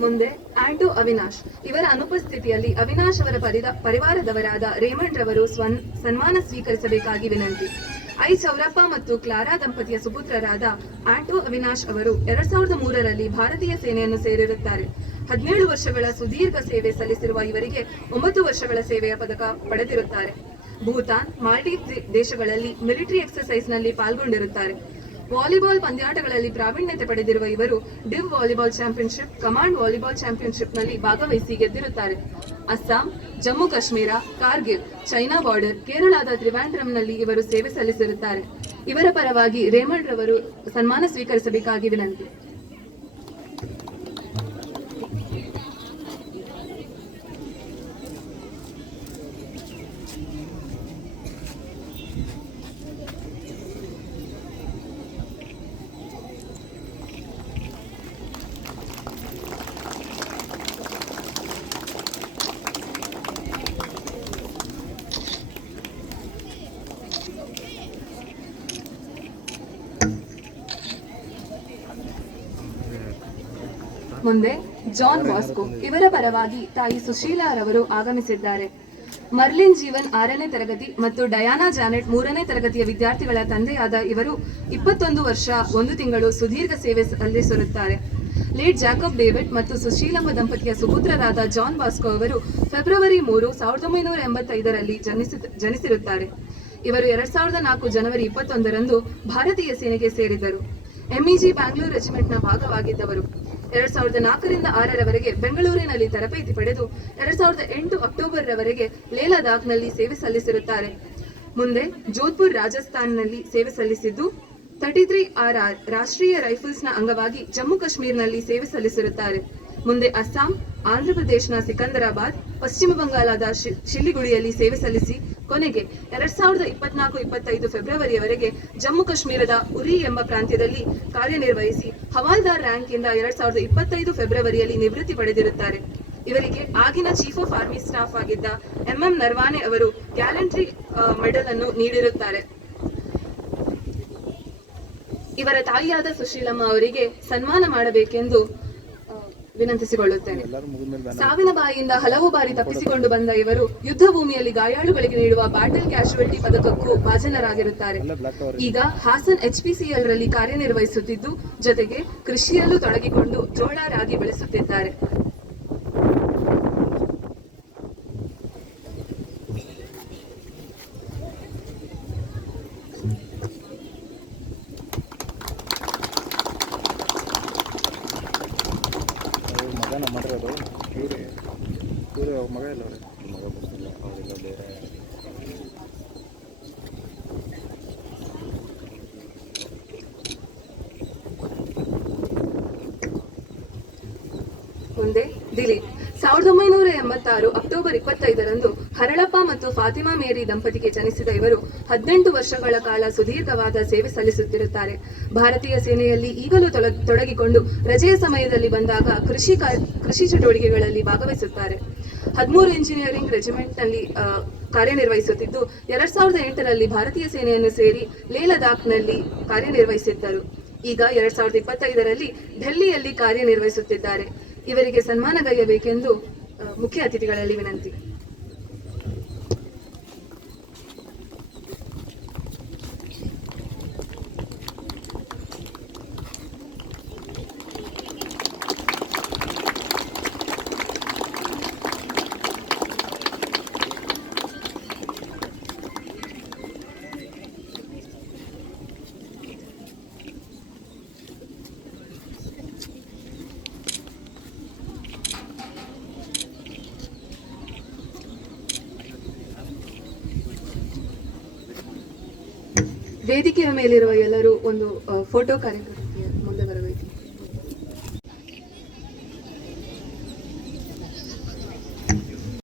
ಮುಂದೆ, ಆಂಟೋ ಅವಿನಾಶ್. ಇವರ ಅನುಪಸ್ಥಿತಿಯಲ್ಲಿ ಅವಿನಾಶ್ ಅವರ ಪರಿವಾರದವರಾದ ರೇಮಂಡ್ ರವರು ಸನ್ಮಾನ ಸ್ವೀಕರಿಸಬೇಕಾಗಿ ವಿನಂತಿ. ಐ. ಚೌರಪ್ಪ ಮತ್ತು ಕ್ಲಾರಾ ದಂಪತಿಯ ಸುಪುತ್ರರಾದ ಆಂಟೋ ಅವಿನಾಶ್ ಅವರು ಎರಡ್ ಸಾವಿರದ ಮೂರರಲ್ಲಿ ಭಾರತೀಯ ಸೇನೆಯನ್ನು ಸೇರಿರುತ್ತಾರೆ. ಹದಿನೇಳು ವರ್ಷಗಳ ಸುದೀರ್ಘ ಸೇವೆ ಸಲ್ಲಿಸಿರುವ ಇವರಿಗೆ ಒಂಬತ್ತು ವರ್ಷಗಳ ಸೇವೆಯ ಪದಕ ಪಡೆದಿರುತ್ತಾರೆ. ಭೂತಾನ್ ಮಾಲ್ಡೀವ್ ದೇಶಗಳಲ್ಲಿ ಮಿಲಿಟರಿ ಎಕ್ಸರ್ಸೈಸ್ನಲ್ಲಿ ಪಾಲ್ಗೊಂಡಿರುತ್ತಾರೆ. ವಾಲಿಬಾಲ್ ಪಂದ್ಯಾಟಗಳಲ್ಲಿ ಪ್ರಾವೀಣ್ಯತೆ ಪಡೆದಿರುವ ಇವರು div volleyball championship, command volleyball ಚಾಂಪಿಯನ್ಶಿಪ್ನಲ್ಲಿ ಭಾಗವಹಿಸಿ ಗೆದ್ದಿರುತ್ತಾರೆ. ಅಸ್ಸಾಂ, ಜಮ್ಮು ಕಾಶ್ಮೀರ, ಕಾರ್ಗಿಲ್, ಚೈನಾ ಬಾರ್ಡರ್, ಕೇರಳದ ತ್ರಿವಾಂಡ್ರಂನಲ್ಲಿ ಇವರು ಸೇವೆ ಸಲ್ಲಿಸಿರುತ್ತಾರೆ. ಇವರ ಪರವಾಗಿ ರೇಮಂಡ್ ರವರು ಸನ್ಮಾನ ಸ್ವೀಕರಿಸಬೇಕಾಗಿ ವಿನಂತಿ ಮುಂದೆ ಜಾನ್ ಬಾಸ್ಕೋ ಇವರ ಪರವಾಗಿ ತಾಯಿ ಸುಶೀಲಾ ರವರು ಆಗಮಿಸಿದ್ದಾರೆ. ಮರ್ಲಿನ್ ಜೀವನ್ ಆರನೇ ತರಗತಿ ಮತ್ತು ಡಯಾನಾ ಜಾನೆಟ್ ಮೂರನೇ ತರಗತಿಯ ವಿದ್ಯಾರ್ಥಿಗಳ ತಂದೆಯಾದ ಇವರು ಇಪ್ಪತ್ತೊಂದು ವರ್ಷ ಒಂದು ತಿಂಗಳು ಸುದೀರ್ಘ ಸೇವೆ ಸಲ್ಲಿಸಿರುತ್ತಾರೆ ಲೇಟ್ ಜಾಕಬ್ ಡೇವಿಡ್ ಮತ್ತು ಸುಶೀಲಮ್ಮ ದಂಪತಿಯ ಸುಪುತ್ರರಾದ ಜಾನ್ ಬಾಸ್ಕೋ ಅವರು ಫೆಬ್ರವರಿ ಮೂರು ಸಾವಿರದ ಒಂಬೈನೂರ ಎಂಬತ್ತೈದರಲ್ಲಿ ಜನಿಸಿ ಜನಿಸಿರುತ್ತಾರೆ. ಇವರು ಎರಡ್ ಸಾವಿರದ ನಾಲ್ಕು ಜನವರಿ ಇಪ್ಪತ್ತೊಂದರಂದು ಭಾರತೀಯ ಸೇನೆಗೆ ಸೇರಿದರು ಎಂಇಜಿ ಬ್ಯಾಂಗ್ಳೂರ್ ರೆಜಿಮೆಂಟ್ನ ಭಾಗವಾಗಿದ್ದವರು. ಎರಡ್ ಸಾವಿರದ ನಾಲ್ಕರಿಂದ ಆರರವರೆಗೆ ಬೆಂಗಳೂರಿನಲ್ಲಿ ತರಬೇತಿ ಪಡೆದು ಎರಡ್ ಸಾವಿರದ ಎಂಟು ಅಕ್ಟೋಬರ್ ರವರೆಗೆ ಲೇಲಾದಾಖ್ನಲ್ಲಿ ಲದಾಖ್ನಲ್ಲಿ ಸೇವೆ ಸಲ್ಲಿಸಿರುತ್ತಾರೆ. ಮುಂದೆ ಜೋಧ್ಪುರ್ ರಾಜಸ್ಥಾನ್ನಲ್ಲಿ ಸೇವೆ ಸಲ್ಲಿಸಿದ್ದು, ತರ್ಟಿ ತ್ರೀ ಆರ್ ಆರ್ ರಾಷ್ಟ್ರೀಯ ರೈಫಲ್ಸ್ನ ಅಂಗವಾಗಿ ಜಮ್ಮು ಕಾಶ್ಮೀರ್ನಲ್ಲಿ ಸೇವೆ ಸಲ್ಲಿಸಿರುತ್ತಾರೆ. ಮುಂದೆ ಅಸ್ಸಾಂ ಆಂಧ್ರಪ್ರದೇಶನ ಸಿಕಂದರಾಬಾದ್, ಪಶ್ಚಿಮ ಬಂಗಾಳದ ಶಿಲಿಗುಳಿಯಲ್ಲಿ ಸೇವೆ ಸಲ್ಲಿಸಿ ಕೊನೆಗೆ ಎರಡ್ ಸಾವಿರದ ಇಪ್ಪತ್ನಾಲ್ಕು ಇಪ್ಪತ್ತೈದು ಫೆಬ್ರವರಿಯವರೆಗೆ ಜಮ್ಮು ಕಾಶ್ಮೀರದ ಉರಿ ಎಂಬ ಪ್ರಾಂತ್ಯದಲ್ಲಿ ಕಾರ್ಯನಿರ್ವಹಿಸಿ ಹವಾಲ್ದಾರ್ ರ್ಯಾಂಕ್ ಇಂದ ಎರಡ್ ಸಾವಿರದ ಇಪ್ಪತ್ತೈದು ಫೆಬ್ರವರಿಯಲ್ಲಿ ನಿವೃತ್ತಿ ಪಡೆದಿರುತ್ತಾರೆ. ಇವರಿಗೆ ಆಗಿನ ಚೀಫ್ ಆಫ್ ಆರ್ಮಿ ಸ್ಟಾಫ್ ಆಗಿದ್ದ ಎಂಎಂ ನರ್ವಾನೆ ಅವರು ಗ್ಯಾಲಂಟ್ರಿ ಮೆಡಲ್ ಅನ್ನು ನೀಡಿರುತ್ತಾರೆ. ಇವರ ತಾಯಿಯಾದ ಸುಶೀಲಮ್ಮ ಅವರಿಗೆ ಸನ್ಮಾನ ಮಾಡಬೇಕೆಂದು ವಿನಂತಿಸಿಕೊಳ್ಳುತ್ತೇನೆ. ಸಾವಿನ ಬಾಯಿಯಿಂದ ಹಲವು ಬಾರಿ ತಪ್ಪಿಸಿಕೊಂಡು ಬಂದ ಇವರು ಯುದ್ಧ ಭೂಮಿಯಲ್ಲಿ ಗಾಯಾಳುಗಳಿಗೆ ನೀಡುವ ಬ್ಯಾಟಲ್ ಕ್ಯಾಶುವಲ್ಟಿ ಪದಕಕ್ಕೂ ಭಾಜನರಾಗಿರುತ್ತಾರೆ. ಈಗ ಹಾಸನ್ ಎಚ್ಪಿಸಿಎಲ್ ರಲ್ಲಿ ಕಾರ್ಯನಿರ್ವಹಿಸುತ್ತಿದ್ದು ಜೊತೆಗೆ ಕೃಷಿಯಲ್ಲೂ ತೊಡಗಿಕೊಂಡು ಜೋಳ ರಾಗಿ ಬೆಳೆಸುತ್ತಿದ್ದಾರೆ ಅವ್ರ ಮಗ ನಮ್ಮ ಮಾಡಿರೋದು ಇವ್ರೆ ಇವ್ರೆ ಅವ್ರ ಮಗ ಮುಂದೆ ದಿಲೀಪ್. ಸಾವಿರದ ಒಂಬೈನೂರ ಎಂಬತ್ತಾರು ಅಕ್ಟೋಬರ್ ಇಪ್ಪತ್ತೈದರಂದು ಹರಳಪ್ಪ ಮತ್ತು ಫಾತಿಮಾ ಮೇರಿ ದಂಪತಿಗೆ ಜನಿಸಿದ ಇವರು ಹದಿನೆಂಟು ವರ್ಷಗಳ ಕಾಲ ಸುದೀರ್ಘವಾದ ಸೇವೆ ಸಲ್ಲಿಸುತ್ತಿರುತ್ತಾರೆ. ಭಾರತೀಯ ಸೇನೆಯಲ್ಲಿ ಈಗಲೂ ತೊಡಗಿಕೊಂಡು ರಜೆಯ ಸಮಯದಲ್ಲಿ ಬಂದಾಗ ಕೃಷಿ ಕೃಷಿ ಚಟುವಟಿಕೆಗಳಲ್ಲಿ ಭಾಗವಹಿಸುತ್ತಾರೆ. ಹದಿಮೂರು ಇಂಜಿನಿಯರಿಂಗ್ ರೆಜಿಮೆಂಟ್ನಲ್ಲಿ ಕಾರ್ಯನಿರ್ವಹಿಸುತ್ತಿದ್ದು, ಎರಡ್ ಸಾವಿರದ ಎಂಟರಲ್ಲಿ ಭಾರತೀಯ ಸೇನೆಯನ್ನು ಸೇರಿ ಲೇ ಲದಾಖ್ನಲ್ಲಿ ಕಾರ್ಯನಿರ್ವಹಿಸಿದ್ದರು. ಈಗ ಎರಡ್ ಸಾವಿರದ ಇಪ್ಪತ್ತೈದರಲ್ಲಿ ಡೆಲ್ಲಿಯಲ್ಲಿ ಕಾರ್ಯನಿರ್ವಹಿಸುತ್ತಿದ್ದಾರೆ. ಇವರಿಗೆ ಸನ್ಮಾನಗೈಯಬೇಕೆಂದು ಮುಖ್ಯ ಅತಿಥಿಗಳಲ್ಲಿ ವಿನಂತಿ. ವೇದಿಕೆಯ ಮೇಲಿರುವ ಎಲ್ಲರೂ ಒಂದು ಫೋಟೋ ಕಾರ್ಯಕ್ರಮ.